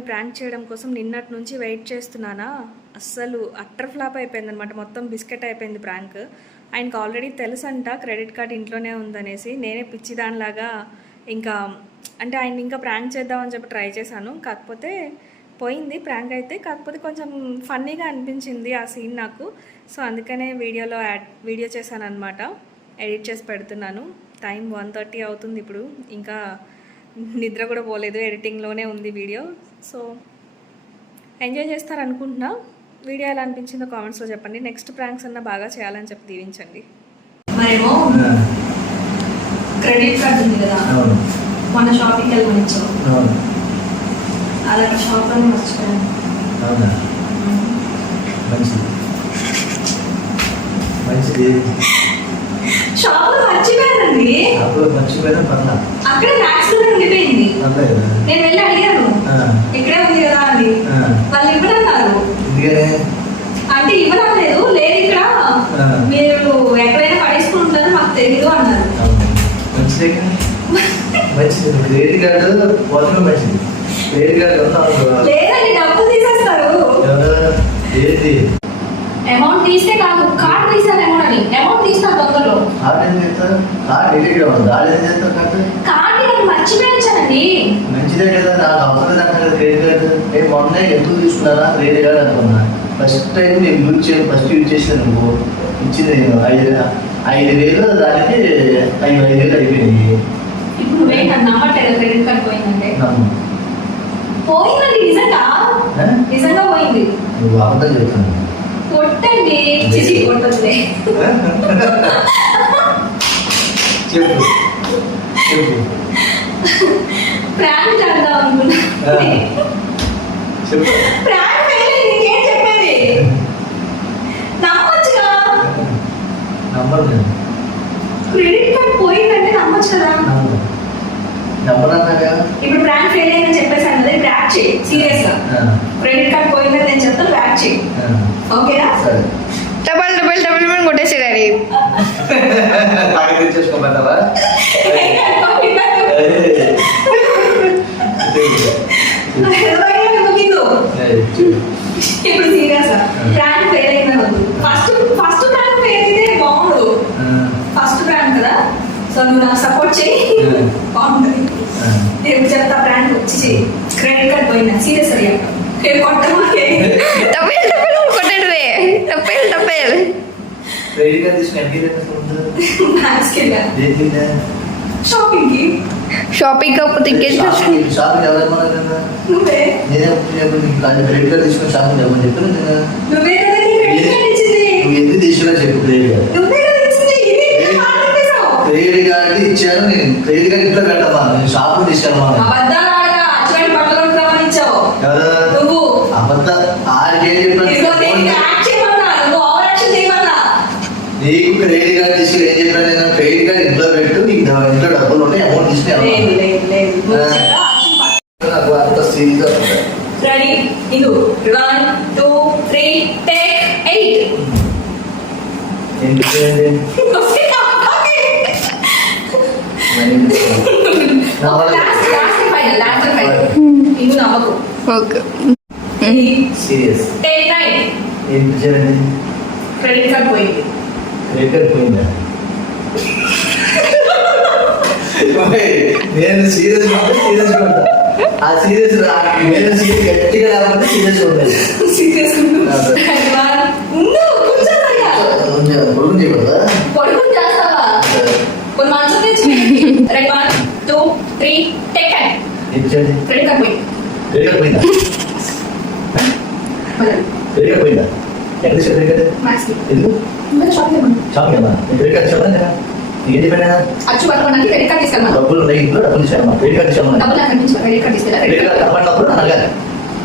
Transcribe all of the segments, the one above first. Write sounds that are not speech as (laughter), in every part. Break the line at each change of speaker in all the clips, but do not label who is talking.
గారిని ప్రాంక్ చేయడం కోసం నిన్నటి నుంచి వెయిట్ చేస్తున్నానా? అస్సలు అట్టర్ ఫ్లాప్ అయిపోయింది అనమాట మొత్తం బిస్కెట్ అయిపోయింది ప్రాంక్. ఆయనకు ఆల్రెడీ తెలుసంట క్రెడిట్ కార్డ్ ఇంట్లోనే ఉందనేసి. నేనే పిచ్చిదానిలాగా ఇంకా అంటే ఆయన ఇంకా ప్రాంక్ చేద్దామని చెప్పి ట్రై చేశాను. కాకపోతే పోయింది ప్రాంక్ అయితే. కాకపోతే కొంచెం ఫన్నీగా అనిపించింది ఆ సీన్ నాకు. సో అందుకనే వీడియోలో యాడ్ వీడియో చేశాను అనమాట ఎడిట్ చేసి పెడుతున్నాను. టైం వన్ థర్టీ అవుతుంది ఇప్పుడు. ఇంకా నిద్ర కూడా పోలేదు. ఎడిటింగ్లోనే ఉంది వీడియో. సో ఎంజాయ్ చేస్తారు అనుకుంటున్నా వీడియో ఎలా అనిపించిందో కామెంట్స్లో చెప్పండి. నెక్స్ట్ ప్రాంక్స్ అన్న బాగా చేయాలని చెప్పి దీవించండి.
మరేమో క్రెడిట్ కార్డు ఉంది కదా. మన షాపింగ్కి వెళ్ళమని అక్కడ షాప్లోనే మర్చిపోయాను.
అవునా? మంచిది. మంచిది
షాప్లో మర్చిపోయానండి అక్కడే మ్యాక్స్లో ఉండిపోయింది. నేను వెళ్ళి అడిగాను. ఇక్కడే ఉంది కదా అని. వాళ్ళు ఇవ్వడన్నారు అంటే ఇవ్వడం లేదు ఇక్కడ. మీరు ఎక్కడైనా పడేసుకుని ఉంటారో మాకు తెలియదు అన్నారు.
మంచిదే క్రెడిట్ కార్డు మంచిది. క్రెడిట్.
లేదండి డబ్బు తీసేస్తారు?
ఏంటి
అమౌంట్ తీస్తే కాదు. కార్డు తీసారేమో అని. అమౌంట్ తీస్తారు తొందరలో
కార్డు ఏం చేస్తారు కార్డు ఎడిట్ ఏం చేస్తారు కార్డు
కార్డు నేను మర్చిపోయించానండి
మంచిదే కదా నాకు అవసరం కదా క్రెడిట్ కార్డు నేను మొన్న ఎందుకు తీసుకున్నానా క్రెడిట్ కార్డు అనుకున్నా. ఫస్ట్ టైం నేను యూజ్ చేయను ఫస్ట్ యూజ్ చేసాను నువ్వు ఇచ్చింది నేను ఐదు ఐదు వేలు దానికి ఐదు ఐదు వేలు అయిపోయింది.
ఇప్పుడు నమ్మట్లేదు క్రెడిట్ కార్డ్ పోయిందంటే. పోయిందండి నిజంగా? నిజంగా పోయింది.
నువ్వు అబద్ధం చెప్తాను
కొట్టండి. కొట్టదులే
చెప్పు. చెప్పు.
ప్రాణం చేద్దాం అనుకున్నా.
చెప్పు.
ప్రాణం వేయలేదు నీకేం చెప్పేది? నమ్మొచ్చుగా?
నేను
క్రెడిట్ కార్డ్ పోయిందంటే నమ్మొచ్చు కదా?
నమ్ము నంబర్ అన్నాగా
ఇప్పుడు ప్రాణం ఫెయిల్ అయిందని చెప్పేసాను కదా ఇప్పుడు యాక్ట్ చేయి. సీరియస్గా
ఆ,
క్రెడిట్ కార్డ్ పోయిందని నేను చెప్తాను యాక్ట్ చేయి. ఓకేనా?
సరే.
డబల్ డబల్ డబల్ మనం కొట్టేసి డాడీ
తాగి చేసుకోమంటావా
ఇప్పుడు సీరియస్ ప్రాణం ఫెయిల్ అయిందని ఫస్ట్ ఫస్ట్ ప్రాణం ఫెయిల్ అయితే బాగుండు ఫస్ట్ ప్రాణం కదా సో నువ్వు నాకు సపోర్ట్ చేయి
Hmm.
బాగుంటుంది నేను చెప్తా బ్రాండ్ వచ్చి క్రెడిట్ కార్డ్ పోయినా సీరియస్ అయ్యా నేను కొట్టమాకే
డబల్ డబల్ కొట్టడమే డబల్ డబల్
క్రెడిట్ కార్డ్ తీసుకుని ఎంత ఇవ్వాలి
మ్యాక్స్కి వెళ్ళా
దేనికి
షాపింగ్కి.
షాపింగ్ కాకపోతే ఇంకేం చేస్తాం
షాపింగ్ ఎవరమ్మన్నారు కదా.
నువ్వే.
నేనే కార్డ్ తీసుకుని చెప్పమని చెప్పాను
నువ్వే కదా
నువ్వు ఎందుకు తీసుకున్నా చెప్పు క్రెడిట్ కార్డ్ ఇచ్చాను నేను. క్రెడిట్ కార్డ్ ఇంట్లో పెట్టమ్మా నేను షాప్ తీసుకెళ్ళమా?
అబద్ధాలు ఆడగా అటువంటి బట్టలు కొనుక్కోమని ఇచ్చావు.
ఎవరు?
నువ్వు.
అబద్ధ ఆడికి ఏం
ఇదిగో దీనికి
చెప్పాను
యాక్ట్ చేయమన్నా నువ్వు ఓవర్ యాక్షన్ చేయమన్నా
నీకు క్రెడిట్ కార్డ్ తీసుకుని ఏం క్రెడిట్ కార్డ్ ఇంట్లో పెట్టు ఇంట్లో డబ్బులు ఉన్నాయి అమౌంట్
లేదు
తీసుకుని
లేదు లేదు నువ్వు
ఆ.
చెప్పా action పట్టు.
నాకు అంత (laughs) సీరియస్
రెడీ? ఇదు. One two three take eight
serious.
Take nine credit card పోయింది.
క్రెడిట్ కార్డ్ పోయిందా? నేను సీరియస్ సీరియస్ ఉంటా ఆ సీరియస్ నేను సీరియస్ గట్టిగా రాకపోతే సీరియస్ ఉండాలి
సీరియస్ పోయింది?
ఎక్కడ తీసుకు క్రెడిట్ కార్డ్
మ్యాక్స్
ఎందుకు
షాపింగ్
షాపింగ్ అమ్మా నేను క్రెడిట్ కార్డ్ చెప్పాను కదా నీకు ఏం చెప్పాను కదా
అచ్చు పట్టుకోవడానికి క్రెడిట్ కార్డ్ తీసుకెళ్ళమా
డబ్బులు ఉన్నాయి ఇంట్లో డబ్బులు తీసుకెళ్ళమ్మా క్రెడిట్ కార్డ్ తీసుకెళ్ళమా
డబ్బులు నాకు అనిపించి క్రెడిట్ కార్డ్ తీసుకెళ్ళా
క్రెడిట్ కార్డ్ కనపడినప్పుడు నన్ను అడగాలి.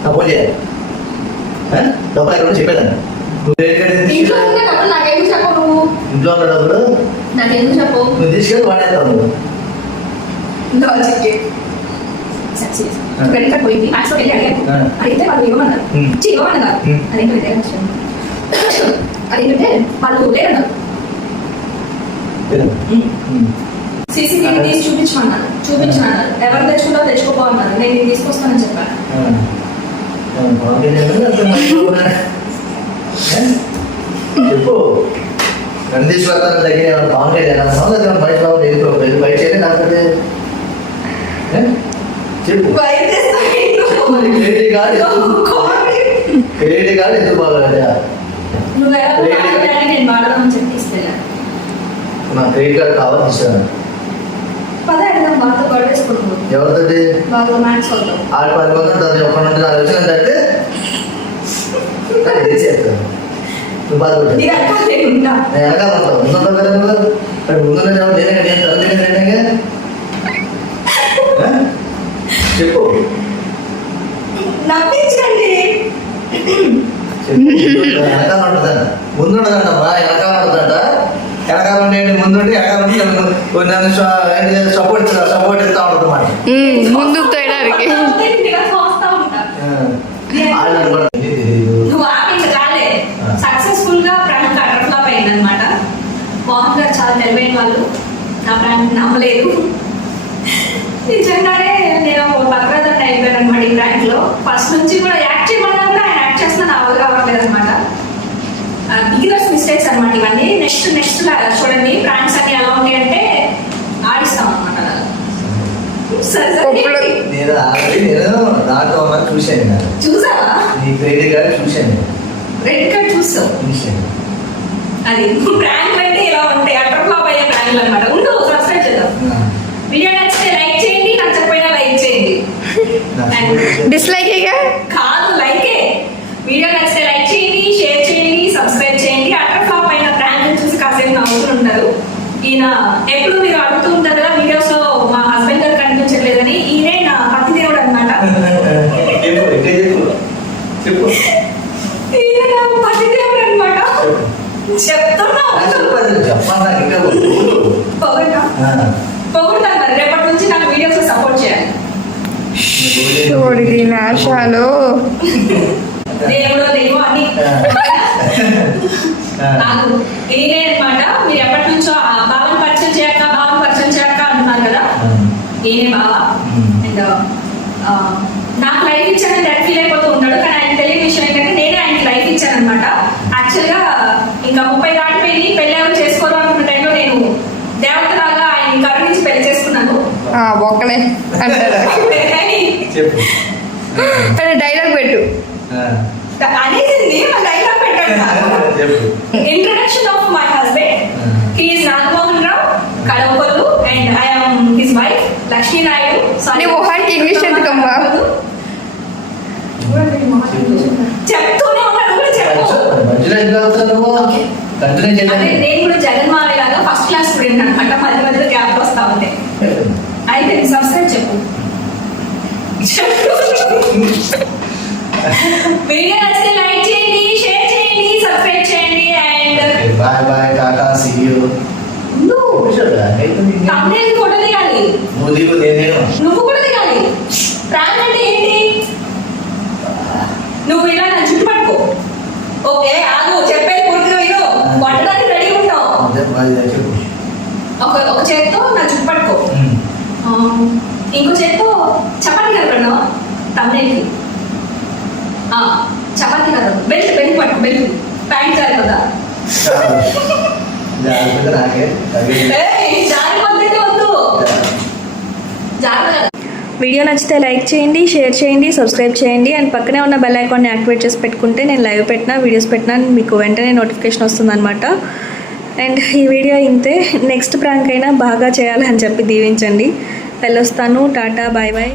నా ఫోన్ చేయాలి? డబ్బులు ఎక్కడ చెప్పేదాన్ని. నువ్వు క్రెడిట్ కార్డ్
ఇంట్లో? ఉన్న డబ్బులు నాకెందుకు చెప్పు నువ్వు?
ఇంట్లో ఉన్న డబ్బులు?
నాకెందుకు చెప్పు?
నువ్వు తీసుకెళ్ళి వాడేస్తావు నువ్వు.
లాజిక్ క్రెడిట్ కార్డ్ పోయింది. మ్యాక్స్ వెళ్ళి అడిగాను. అడిగితే వాళ్ళు ఇవ్వమన్నారు. ఇవ్వమన్నారు. అదేంటో. అదేంటంటే వాళ్ళు లేరన్నారు.
ఏదమ్మా? ఉమ్.
సీసీటీవీ తీసి చూపించమన్నారు. చూపించమన్నారు. ఎవరు తెచ్చుకుంటారో తెచ్చుకోపో అన్నారు నేను ఇది తీసుకొస్తానని చెప్పాను
ఆ. పవన్ కళ్యాణ్ లేకపోతే మహేష్ బాబునా? ఏ? చెప్పు. నందీశ్వరరావు దగ్గర ఏమైనా పవన్ కళ్యాణ్ అన్నావు లేదా మహేష్ బాబు వెళ్ళిపో వెళ్ళి బయట చేయాలి లేకపోతే? ఏ? చెప్పు.
బయట
మరి క్రెడిట్ కార్డు క్రెడిట్ కార్డు ఎందుకు బాగా
నువ్వు ఎలా వాడాలని నేను వాడదామని చెప్పి ఇస్తాను
నా క్రెడిట్ కార్డు కావాలి ఇస్తాను ఎవరితోటి? ఆరు పది మంది ఉంటుంది ఒక నుండి నాలుగు వచ్చిన అంటే అది చేస్తాను నువ్వు బాధపడ్డా
నేను
వెనకాల ఉంటావు. ముందు కదా ముందు? నేనే నేను తల్లి నేనే చెప్పు.
నవ్వించండి.
చెప్పు. వెనకాల ఉంటుందంట. ముందు ఉండదంటమ్మా వెనకాల ఉంటుందంట. వెనకాల ఉండేది ముందు ఉండి వెనకాల ఉండి నన్ను సపోర్ట్ సపోర్ట్ ఇస్తా ఉంటుంది మాట
ముందుకు తోయడానికి.
సక్సెస్ఫుల్గా ప్రాంక్ మోహన్ గారు చాలా తెలివైన వాళ్ళు. నా ప్రాంక్ నమ్మలేదు. నిజంగానే నేను ఒక భద్రత అయిపోయాను అనమాట ఈ ప్రాంక్లో. ఫస్ట్ నుంచి కూడా యాక్ట్ చేయమన్నా కూడా ఆయన యాక్ట్ చేస్తున్నా నా వల్ల కావట్లేదు అనమాట బిగినర్స్ మిస్టేక్స్ అనమాట ఇవన్నీ. నెక్స్ట్ నెక్స్ట్ చూడండి. ప్రాంక్స్ అన్ని ఎలా ఉంటాయి అంటే ఆడిస్తాం అనమాట
నేను.
చూసావా. రెడ్ కార్డ్ అది ప్రాంక్ అంటే ఇలా ఉంటాయి. అటర్ ఫ్లాప్ అయ్యే ప్రాంక్లు అనమాట ఉండు సబ్స్క్రైబ్ చేద్దాం. వీడియో నచ్చితే లైక్ చేయండి నచ్చకపోయినా లైక్ చేయండి.
డిస్లైక్
కాదు లైకే వీడియో నచ్చితే లైక్ ఈయన ఎప్పుడు మీరు అడుగుతూ ఉంటారు కదా వీడియోస్లో మా హస్బెండ్ గారు కనిపించట్లేదని ఈయనే నా పతి దేవుడు అనమాట పతి దేవుడు అనమాట చెప్తున్నా. పొగుడుతాను రేపటి నుంచి నాకు వీడియోస్ సపోర్ట్ చేయాలి.
చూడిది నాశాలు
దేవుడు దైవం అని. నాకు అనమాట మీరు ఎప్పటి నుంచో ఈయనే బావ.
Hmm.
అండ్ నాకు లైఫ్ ఇచ్చానని డెట్ ఫీల్ అయిపోతూ ఉంటాడు కానీ ఆయన తెలియని విషయం ఏంటంటే నేనే ఆయనకి లైఫ్ ఇచ్చాను అనమాట యాక్చువల్గా ఇంకా ముప్పై దాటిపోయింది పెళ్ళి ఎవరు చేసుకోరు అనుకున్న టైంలో నేను దేవతలాగా ఆయన కరుణించి పెళ్ళి చేసుకున్నాను.
ఆ, ఒక్కలే అంటారు.
చెప్పు.
అంటే డైలాగ్ పెట్టు.
అనేసింది మా డైలాగ్ పెట్టాడు introduction of my husband he is Nagamohan Rao Kadavakollu and I am his wife Lakshmi Naidu Sorry.
నీ మొహానికి ఇంగ్లీష్ ఎందుకమ్మా?
చెప్తూనే ఉన్నాడు కూడా చెప్పు
మధ్యలో ఎందుకు అవుతావు నువ్వు
Okay.
కంటిన్యూ
అదే
చేయాలి
నేను కూడా జగన్ మావయ్య లాగా ఫస్ట్ క్లాస్ స్టూడెంట్ అనమాట మధ్య మధ్యలో గ్యాప్ వస్తా ఉంటాయి అయితే సబ్స్క్రైబ్ చెప్పు వీడియో నచ్చితే లైక్ చేయండి షేర్ చేయండి సబ్స్క్రైబ్ చేయండి and
bye bye tata see you
photo దిగాలి.
నువ్వు దిగు నేను
నువ్వు కూడా దిగాలి. అంటే ఏంటి? నువ్వు ఇలా నా చుట్టు పట్టుకో ఓకే ఆగు చెప్పేది పూర్తిగా విను. వండడానికి రెడీ ఉంటావు ఒక ఒక చేత్తో నా చుట్టు పట్టుకో ఇంకో చేత్తో చపాతీ కలపను తమ్నేల్కి ఆ, చపాతీ కలపను బెల్ట్ బెల్ట్ పట్టుకో బెల్ట్. ప్యాంట్ కదా. (laughs)
జాగ్రత్తగా నాకే
వీడియో నచ్చితే లైక్ చేయండి షేర్ చేయండి సబ్స్క్రైబ్ చేయండి అండ్ పక్కనే ఉన్న బెల్ ఐకాన్ని యాక్టివేట్ చేసి పెట్టుకుంటే నేను లైవ్ పెట్టినా వీడియోస్ పెట్టినా మీకు వెంటనే నోటిఫికేషన్ వస్తుందన్నమాట. అండ్ ఈ వీడియో ఇంతే. నెక్స్ట్ ప్రాంక్ అయినా బాగా చేయాలని చెప్పి దీవించండి. వెళ్ళొస్తాను. Tata bye bye.